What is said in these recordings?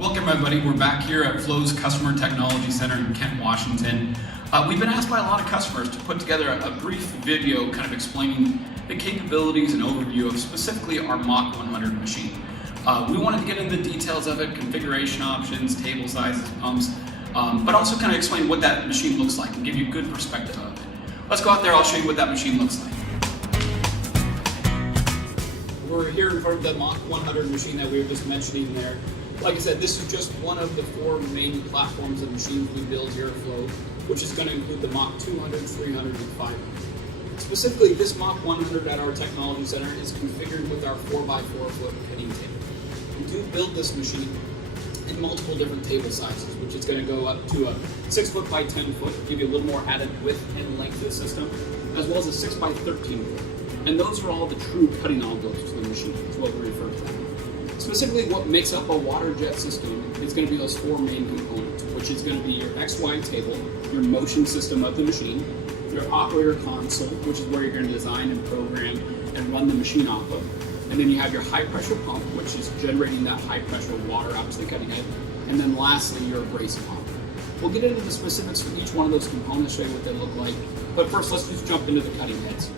Welcome everybody, we're back here at Flow's Customer Technology Center in Kent, Washington. We've been asked by a lot of customers to put together a brief video kind of explaining the capabilities and overview of specifically our Mach 100 machine. We wanted to get into the details of it, configuration options, table sizes, pumps, but also kind of explain what that machine looks like and give you a good perspective of it. Let's go out there, I'll show you what that machine looks like. We're here in front of the Mach 100 machine that we were just mentioning there. Like I said, this is just one of the four main platforms of machines we build here at Flow, which is going to include the Mach 200, 300, and 500. Specifically, this Mach 100 at our Technology Center is configured with our 4x4 foot cutting table. We do build this machine in multiple different table sizes, which is going to go up to a 6 foot by 10 foot, give you a little more added width and length to the system, as well as a 6 by 13 foot. And those are all the true cutting envelopes to the machine, is what we refer to that. Specifically, what makes up a water jet system is going to be those four main components, which is going to be your XY table, your motion system of the machine, your operator console, which is where you're going to design and program and run the machine off of, and then you have your high pressure pump, which is generating that high pressure water out to the cutting head, and then lastly, your abrasive pump. We'll get into the specifics for each one of those components, show you what they look like, but first let's just jump into the cutting heads.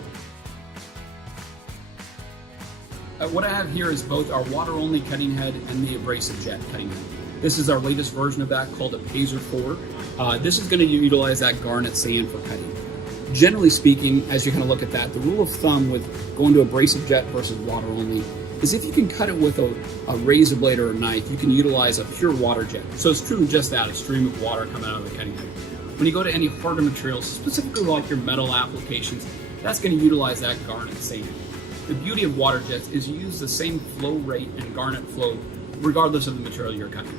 What I have here is both our water-only cutting head and the abrasive jet cutting head. This is our latest version of that, called a Pazer 4. This is going to utilize that garnet sand for cutting. Generally speaking, as you kind of look at that, the rule of thumb with going to abrasive jet versus water-only is if you can cut it with a razor blade or a knife, you can utilize a pure water jet. So it's true just that, a stream of water coming out of the cutting head. When you go to any harder materials, specifically like your metal applications, that's going to utilize that garnet sand. The beauty of water jets is you use the same flow rate and garnet flow regardless of the material you're cutting.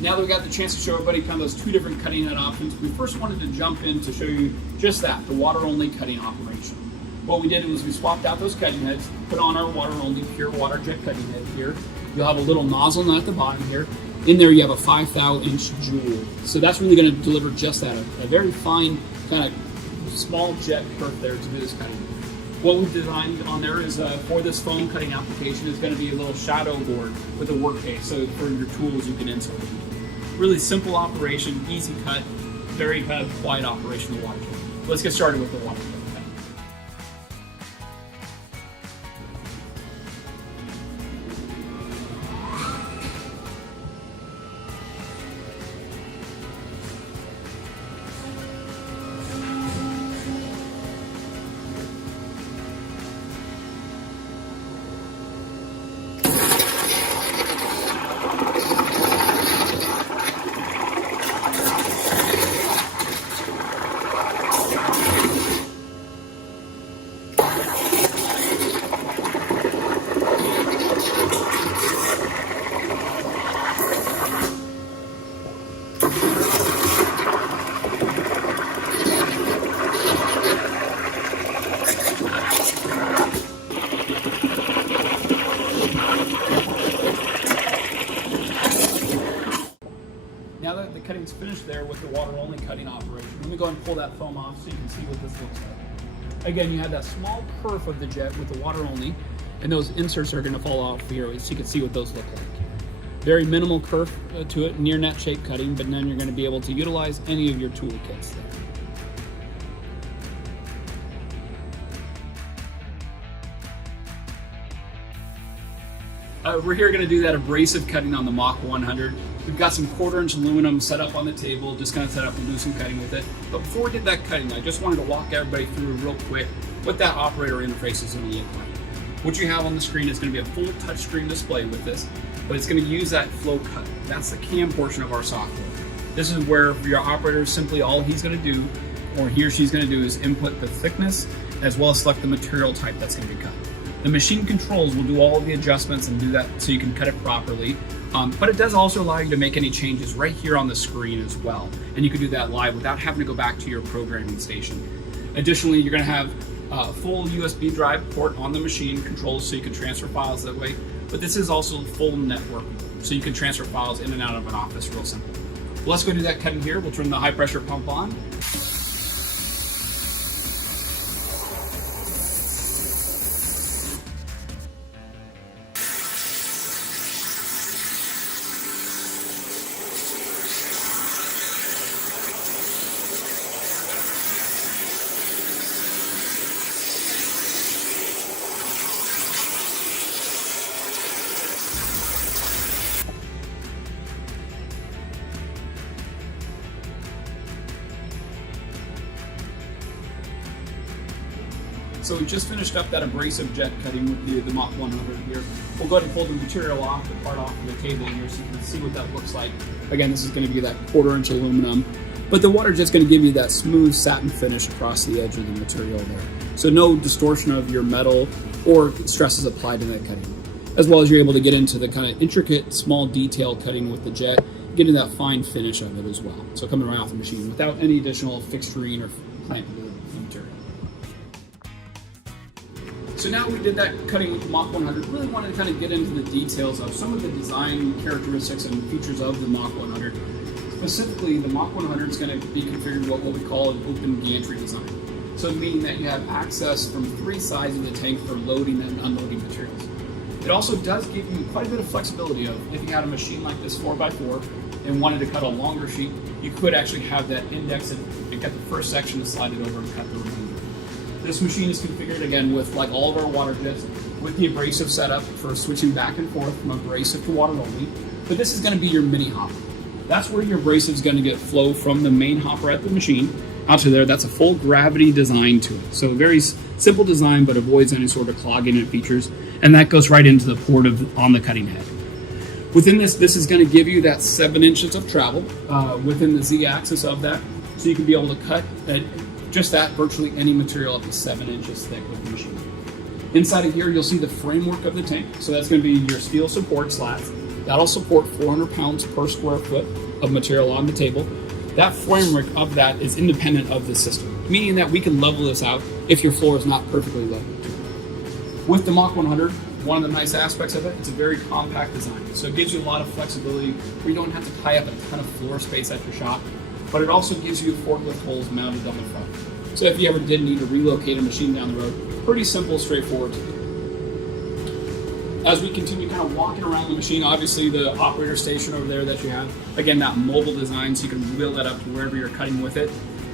Now that we got the chance to show everybody kind of those two different cutting head options, we first wanted to jump in to show you just that, the water-only cutting operation. What we did was we swapped out those cutting heads, put on our water-only pure water jet cutting head here. You'll have a little nozzle nut at the bottom here. In there you have a 5 thou inch jewel. So that's really going to deliver just that, a very fine kind of small jet curve there to do this cutting. What we've designed on there is for this foam cutting application is going to be a little shadow board with a workcase, so for your tools you can insert. Really simple operation, easy cut, very kind of quiet operation of the water jet. Let's get started with the water jet. Now that the cutting's finished there with the water-only cutting operation, let me go and pull that foam off so you can see what this looks like. Again, you have that small kerf of the jet with the water-only, and those inserts are going to fall off here so you can see what those look like. Very minimal kerf to it, near net shape cutting, but then you're going to be able to utilize any of your tool kits there. We're here going to do that abrasive cutting on the Mach 100. We've got some 1/4 inch aluminum set up on the table, just going to set up and do some cutting with it. But before we did that cutting, I just wanted to walk everybody through real quick what that operator interface is going to look like. What you have on the screen is going to be a full touchscreen display with this, but it's going to use that flow cut. That's the CAM portion of our software. This is where your operator, simply all he's going to do, or he or she's going to do, is input the thickness as well as select the material type that's going to be cut. The machine controls will do all of the adjustments and do that so you can cut it properly. But it does also allow you to make any changes right here on the screen as well. And you can do that live without having to go back to your programming station. Additionally, you're going to have a full USB drive port on the machine controls so you can transfer files that way. But this is also full network, so you can transfer files in and out of an office real simple. Well, let's go do that cutting here. We'll turn the high pressure pump on. So we just finished up that abrasive jet cutting with the Mach 100 here. We'll go ahead and pull the material off, the part off of the table here so you can see what that looks like. Again, this is going to be that 1/4" aluminum, but the water jet's going to give you that smooth satin finish across the edge of the material there. So no distortion of your metal or stresses applied to that cutting. As well as you're able to get into the kind of intricate, small detail cutting with the jet, getting that fine finish of it as well. So coming right off the machine without any additional fixturing or clamping to the material. So now we did that cutting with the Mach 100, really wanted to kind of get into the details of some of the design characteristics and features of the Mach 100. Specifically, the Mach 100 is going to be configured what we call an open gantry design. So meaning that you have access from 3 sides of the tank for loading and unloading materials. It also does give you quite a bit of flexibility of if you had a machine like this 4x4 and wanted to cut a longer sheet, you could actually have that index and get the first section to slide it over and cut the remainder. This machine is configured again with, like all of our water jets, with the abrasive setup for switching back and forth from abrasive to water only. But this is going to be your mini hopper. That's where your abrasive is going to get flow from the main hopper at the machine out to there. That's a full gravity design to it. So very simple design, but avoids any sort of clogging and features. And that goes right into the port on the cutting head. Within this is going to give you that 7 inches of travel within the Z-axis of that. So you can be able to cut just that virtually any material up to 7 inches thick with the machine. Inside of here, you'll see the framework of the tank. So that's going to be your steel support slats. That'll support 400 pounds per square foot of material on the table. That framework of that is independent of the system, meaning that we can level this out if your floor is not perfectly level. With the Mach 100, one of the nice aspects of it, it's a very compact design. So it gives you a lot of flexibility where you don't have to tie up a ton of floor space at your shop, but it also gives you forklift holes mounted on the front. So if you ever did need to relocate a machine down the road, pretty simple, straightforward to do. As we continue kind of walking around the machine, obviously the operator station over there that you have, again, that mobile design, so you can wheel that up to wherever you're cutting with it.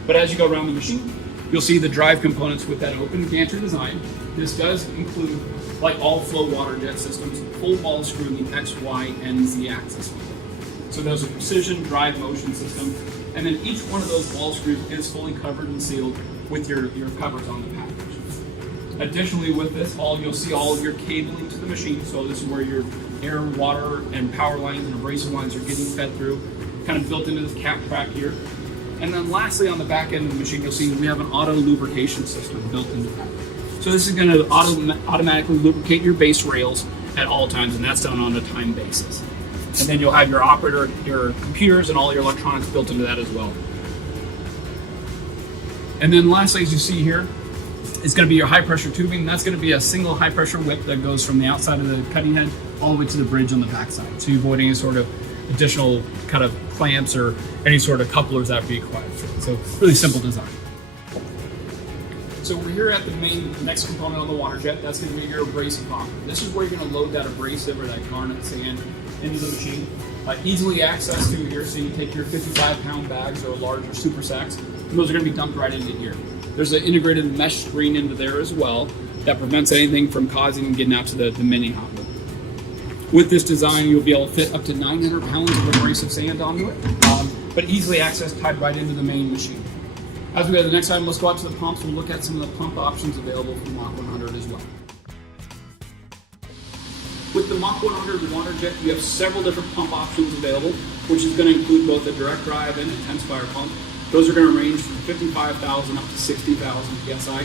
But as you go around the machine, you'll see the drive components with that open gantry design. This does include, like all Flow water jet systems, full ball screw in the X, Y, and Z axis. So there's a precision drive motion system, and then each one of those ball screws is fully covered and sealed with your covers on the package. Additionally, with this, you'll see all of your cabling to the machine. So this is where your air, water, and power lines and abrasive lines are getting fed through, kind of built into this cap track here. And then lastly, on the back end of the machine, you'll see we have an auto lubrication system built into that. So this is going to automatically lubricate your base rails at all times, and that's done on a time basis. And then you'll have your operator, your computers, and all your electronics built into that as well. And then lastly, as you see here, it's going to be your high pressure tubing. That's going to be a single high pressure whip that goes from the outside of the cutting head all the way to the bridge on the backside. So you avoid any sort of additional kind of clamps or any sort of couplers that would be required for it. So really simple design. So we're here at the next component of the water jet. That's going to be your abrasive hopper. This is where you're going to load that abrasive or that garnet sand into the machine. Easily accessed through here, so you take your 55-pound bags or larger super sacks, and those are going to be dumped right into here. There's an integrated mesh screen into there as well that prevents anything from causing getting out to the mini hopper. With this design, you'll be able to fit up to 900 pounds of abrasive sand onto it, but easily accessed, tied right into the main machine. As we go to the next item, let's go out to the pumps and look at some of the pump options available from Mach 100 as well. With the Mach 100 water jet, you have several different pump options available, which is going to include both a direct drive and intensifier pump. Those are going to range from 55,000 up to 60,000 PSI,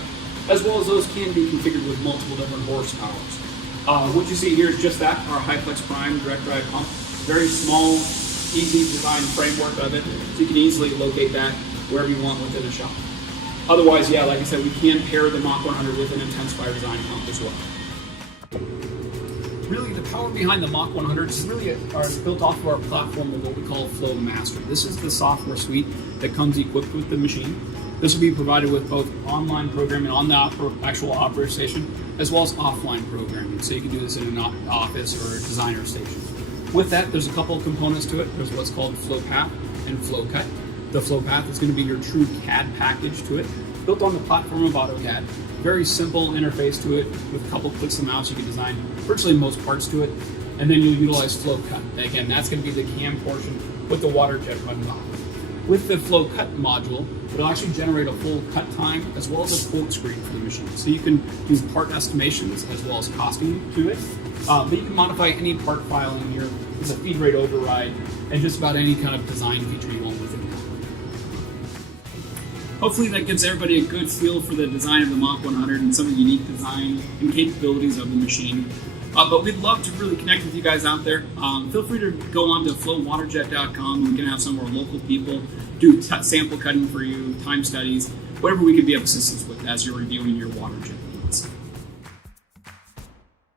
as well as those can be configured with multiple different horsepowers. What you see here is just that, our Hi-Flex Prime direct drive pump. Very small, easy design framework of it, so you can easily locate that wherever you want within a shop. Otherwise, yeah, like I said, we can pair the Mach 100 with an intensifier design pump as well. Really, the power behind the Mach 100 is really built off of our platform of what we call Flow Master. This is the software suite that comes equipped with the machine. This will be provided with both online programming on the actual operator station, as well as offline programming. So you can do this in an office or a designer station. With that, there's a couple of components to it. There's what's called Flow Path and Flow Cut. The Flow Path is going to be your true CAD package to it, built on the platform of AutoCAD. Very simple interface to it. With a couple clicks of the mouse, you can design virtually most parts to it. And then you'll utilize Flow Cut. Again, that's going to be the cam portion with the water jet running off. With the Flow Cut module, it'll actually generate a full cut time as well as a quote screen for the machine. So you can use part estimations as well as costing to it. But you can modify any part file in here. There's a feed rate override and just about any kind of design feature you want within that. Hopefully that gives everybody a good feel for the design of the Mach 100 and some of the unique design and capabilities of the machine. But we'd love to really connect with you guys out there. Feel free to go on to flowwaterjet.com. We can have some of our local people do sample cutting for you, time studies, whatever we could be of assistance with as you're reviewing your water jet.